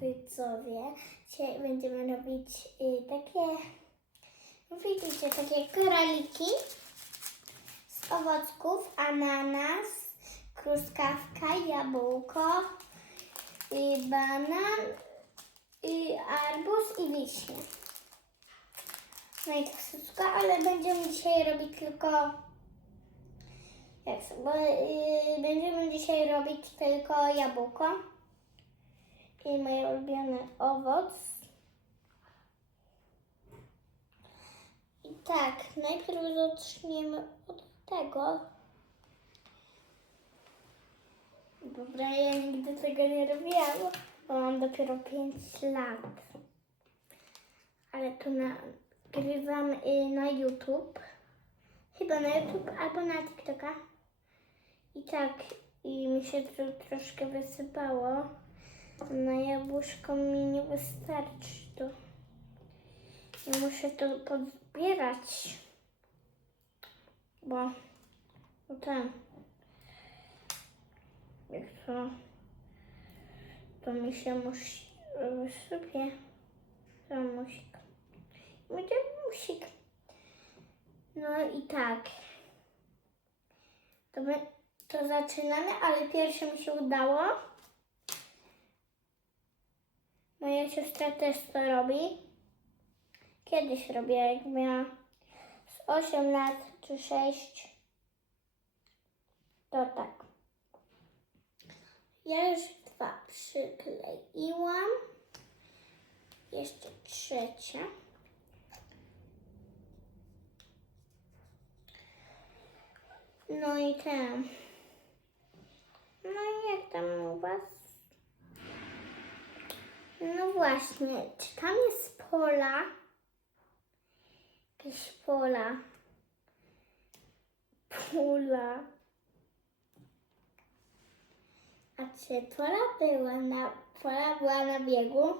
Widzowie. Dzisiaj będziemy robić y, takie, widzicie, takie koraliki z owocków, ananas, truskawka, jabłko, y, banan, y, arbuz i wiśnie. No i tak wszystko, ale będziemy dzisiaj robić tylko jak, bo y, będziemy dzisiaj robić tylko jabłko i mój ulubiony owoc. I tak, najpierw zaczniemy od tego. Dobra, ja nigdy tego nie robiłam, bo mam dopiero 5 lat. Ale to nagrywam y, na YouTube. Chyba na YouTube albo na TikToka. I tak, i mi się tu troszkę wysypało. Na jabłuszko mi nie wystarczy to. I muszę to pozbierać. Bo no ten. Jak to to mi się musi wysypie. To musik. Będzie musik. No i tak. To, my, to zaczynamy, ale pierwsze mi się udało. Moja siostra też to robi. Kiedyś robiła, jak miała z 8 lat czy 6. To tak. Ja już dwa przykleiłam. Jeszcze trzecie. No i ten. No i jak tam u Was? No właśnie, czy tam jest pola? Jakieś pola. Pola. A czy pola była na, pola była na biegu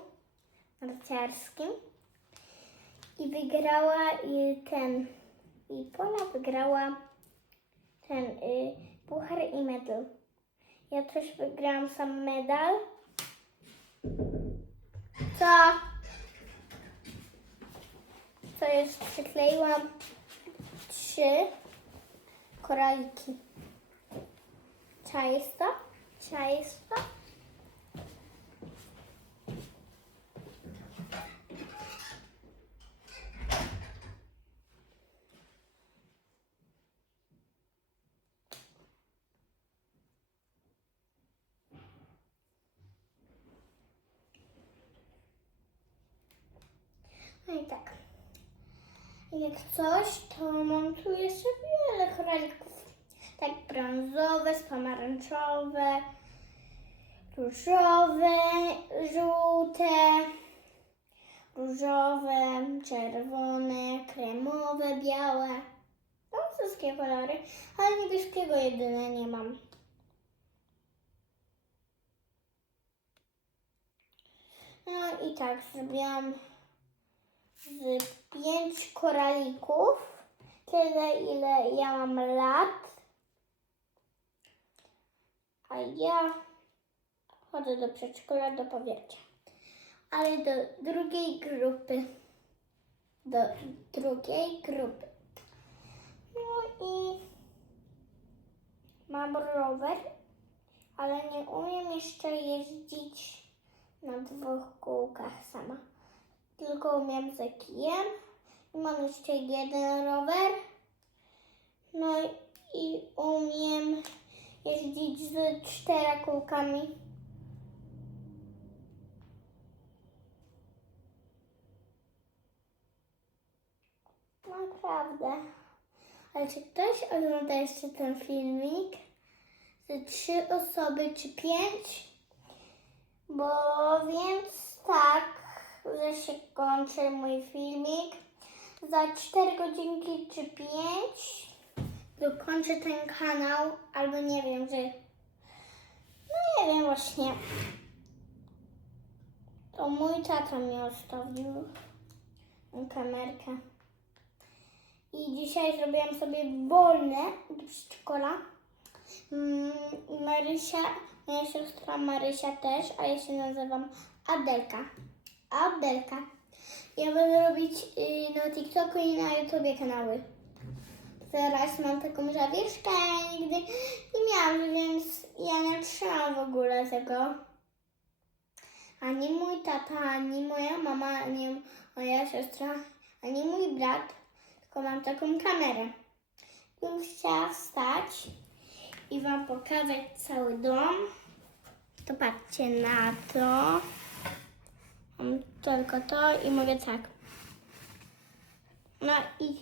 narciarskim i wygrała i ten, i pola wygrała ten y, puchar i medal. Ja też wygrałam sam medal. Co? Co już przykleiłam trzy koraliki. Czaisz to? No i tak. Jak coś, to montuję sobie wiele koralików. Tak brązowe, pomarańczowe, różowe, żółte, różowe, czerwone, kremowe, białe. No wszystkie kolory, ale niebieskiego jedyne nie mam. No i tak, zrobiłam koralików. Tyle, ile ja mam lat. A ja chodzę do przedszkola, do powiecie. Ale do drugiej grupy. Do drugiej grupy. No i mam rower, ale nie umiem jeszcze jeździć na dwóch kółkach sama tylko umiem za kijem. Mam jeszcze jeden rower. No i umiem jeździć z czterema kółkami. Naprawdę. Ale czy ktoś ogląda jeszcze ten filmik? Ze trzy osoby czy pięć? Bo więc tak, że się kończy mój filmik. Za 4 godzinki czy 5 dokończę ten kanał, albo nie wiem, że. No nie wiem właśnie. To mój tata mi ustawił kamerkę. I dzisiaj zrobiłam sobie wolne do przedszkola. Mm, Marysia Moja siostra Marysia też, a ja się nazywam Adelka. Adelka. Ja będę robić y, na TikToku i na YouTubie kanały. Teraz mam taką zawieszkę, nigdy nie miałam, więc ja nie trzymam w ogóle tego. Ani mój tata, ani moja mama, ani moja siostra, ani mój brat, tylko mam taką kamerę. Bym chciała wstać i Wam pokazać cały dom. To patrzcie na to. Tylko to i mogę tak. No i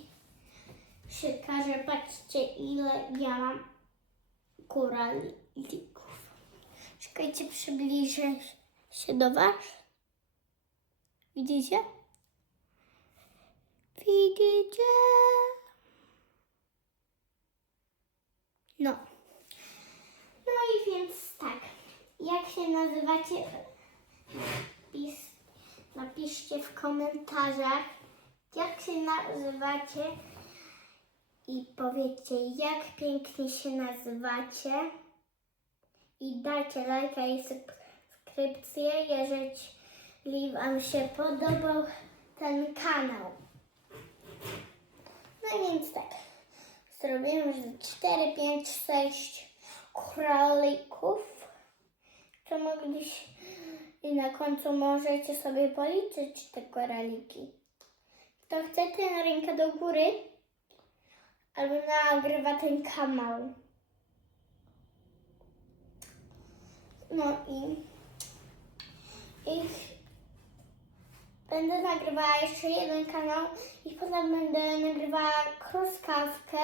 się każe, patrzcie ile ja mam koralików. Czekajcie, przybliżę się do Was. Widzicie? Widzicie? No. No i więc tak. Jak się nazywacie? Napis, napiszcie w komentarzach, jak się nazywacie i powiedzcie, jak pięknie się nazywacie. I dajcie lajka i subskrypcję, jeżeli Wam się podobał ten kanał. No więc tak. Zrobimy już 4, 5, 6 królików. To mogliś i na końcu możecie sobie policzyć te koraliki. Kto chce ten rękę do góry albo nagrywa ten kanał. No i, i będę nagrywała jeszcze jeden kanał i potem będę nagrywała truskawkę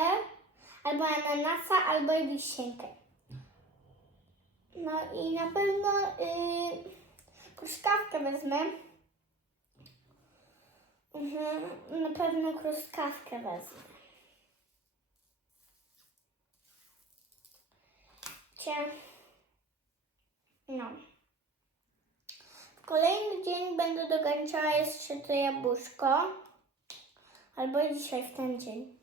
albo ananasa, albo wisienkę. No i na pewno yy, truskawkę wezmę. Mhm, na pewno truskawkę wezmę. Cie. No. W kolejny dzień będę dokończała jeszcze to jabłuszko. Albo dzisiaj w ten dzień.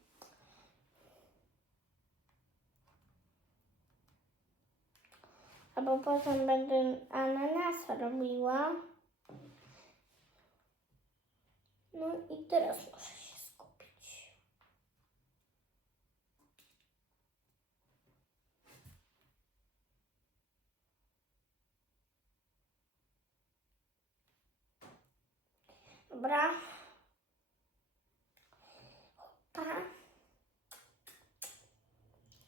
Albo potem będę ananasa robiła. No i teraz muszę się skupić. Dobra. Opa.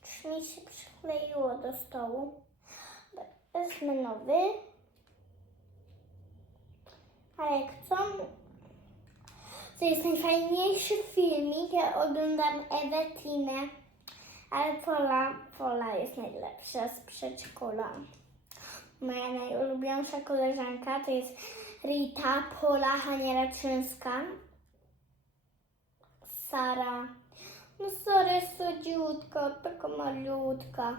Już mi się przykleiło do stołu. Wezmę nowy. A jak chcą, to jest najfajniejszy filmik. Ja oglądam Ewę Tinę, ale Pola, Pola jest najlepsza z przedszkola. Moja najulubieńsza koleżanka to jest Rita, Pola, Hania Raczyńska, Sara. No jest słodziutka, taka malutka.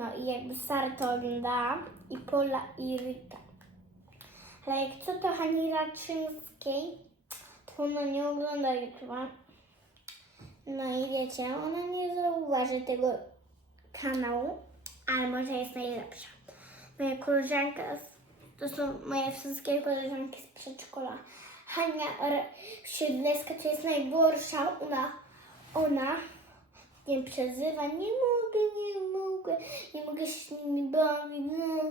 No i jakby Sara to oglądała i Pola i Rita. Ale jak co do Hani Raczyńskiej, to ona nie ogląda YouTube'a. No i wiecie, ona nie zauważy tego kanału, ale może jest najlepsza. Moja koleżanka, to są moje wszystkie koleżanki z przedszkola. Hania Siedleska to jest najgorsza, ona, ona nie przezywa, nie mogę, nie mogę, nie mogę się nimi bawić, no.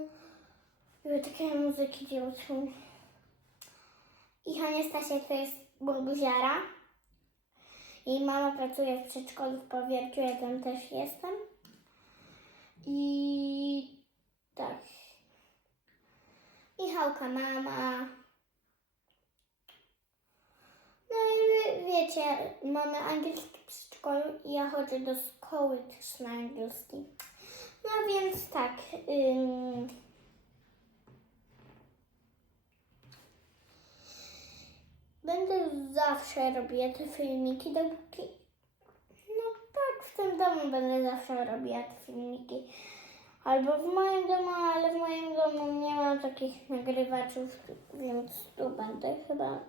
I takie muzyki dziewczyn. I Hania Stasiak to jest burguziara. Jej mama pracuje w przedszkolu w Powierciu, ja tam też jestem. I tak. Michałka mama. No i wie- wiecie, mamy angielski w i ja chodzę do szkoły też na angielski. No więc tak. Ym, Będę zawsze robiła te filmiki, dopóki... No tak, w tym domu będę zawsze robiła te filmiki. Albo w moim domu, ale w moim domu nie ma takich nagrywaczów, więc tu będę chyba.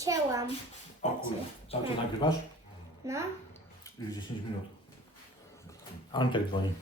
Wycięłam. O kurde, cały czas nagrywasz? No. Już 10 minut. Antek dzwoni.